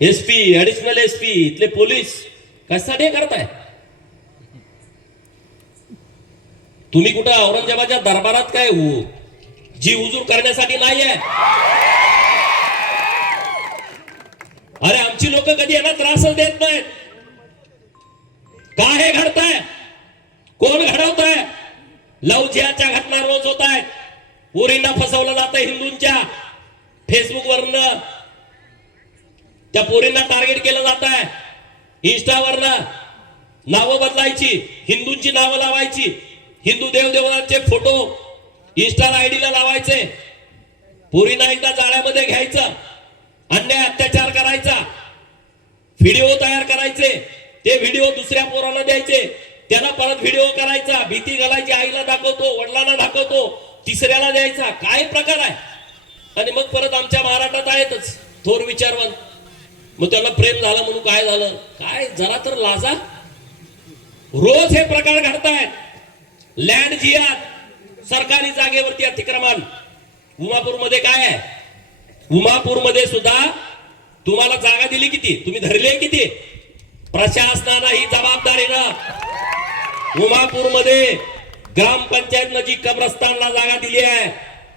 SP additional SP इथले police कशासाठी करताय तुम्ही? कुठं औरंगजेबाच्या दरबारात काय जी हुजूर करण्यासाठी नाहीये? अरे आमची लोक कधी यांना त्रासच देत नाहीत. का हे घडतंय? कोण घडवतंय? लव जिहादच्या घटना रोज होत आहेत. पोरींना फसवलं जातं हिंदूंच्या फेसबुक वरनं. त्या पोरींना टार्गेट केलं जात आहे. इंस्टावरनं नावं बदलायची, हिंदूंची नावं लावायची, हिंदू देवदेवतांचे फोटो इंस्टा आयडीला लावायचे, पोरींना एकदा जाळ्यामध्ये घ्यायचं, अन्याय अत्याचार करायचा, व्हिडिओ तयार करायचे, ते व्हिडिओ दुसऱ्या पोराला द्यायचे, त्याला परत व्हिडिओ करायचा, भीती घालायची, आईला दाखवतो, वडिलांना दाखवतो, तिसऱ्याला द्यायचा. काय प्रकार आहे? आणि मग परत आमच्या महाराष्ट्रात आहेतच थोर विचारवंत. मग त्याला प्रेम झालं म्हणून काय झालं? काय जरा तर लाजा. रोज हे प्रकार घडतायत. लँड जिहाद, सरकारी जागेवरती अतिक्रमण. उमापूरमध्ये काय आहे? उमापूरमध्ये सुद्धा तुम्हाला जागा दिली किती? तुम्ही धरले किती? प्रशासनानं ही जबाबदारीनं उमापूरमध्ये ग्रामपंचायत नजीक कब्रस्तानला जागा दिली आहे.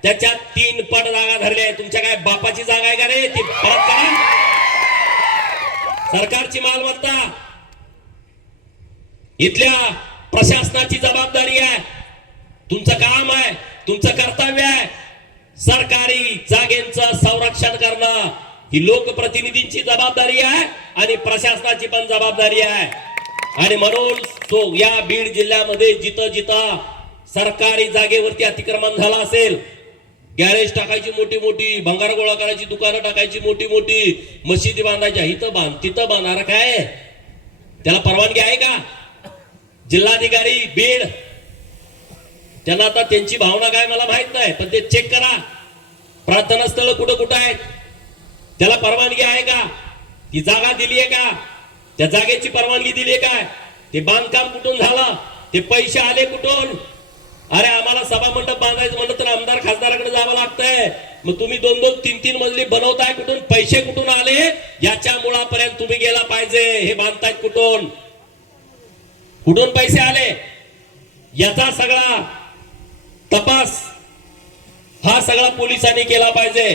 त्याच्यात 3 पट जागा धरल्या आहे. तुमच्या काय बापाची जागा आहे का रे? ती परत करा. सरकारची मालमत्ता, इथल्या प्रशासनाची जबाबदारी आहे. तुमचं काम आहे, तुमचं कर्तव्य आहे सरकारी जागेचं संरक्षण करणं. ही लोकप्रतिनिधींची जबाबदारी आहे आणि प्रशासनाची पण जबाबदारी आहे. आणि म्हणून तो या बीड जिल्ह्यामध्ये जिथं जिथं सरकारी जागेवरती अतिक्रमण झालं असेल, गॅरेज टाकायची मोठी मोठी, भंगार गोळा करायची दुकानं टाकायची मोठी मोठी, मशिदी बांधायच्या, इथं बांध तिथं बांधणार काय? त्याला परवानगी आहे का? जिल्हाधिकारी बीड, त्यांना आता त्यांची भावना काय मला माहित नाही, पण ते चेक करा. प्रार्थना स्थळ कुठं कुठं आहेत, त्याला परवानगी आहे का? ती जागा दिली आहे का? त्या जागेची परवानगी दिली आहे का? ते बांधकाम कुठून झालं? ते पैसे आले कुठून? अरे आम्हाला सभा मंडप बांधायचं म्हणलं तर आमदार खासदाराकडे जावं लागतंय. मग तुम्ही 2-2, 3-3 मजली बनवताय कुठून? पैसे कुठून आले? याच्या मुळापर्यंत तुम्ही गेला पाहिजे. हे बांधतायत कुठून? कुठून पैसे आले? याचा सगळा तपास हा सगळा पोलिसांनी केला पाहिजे.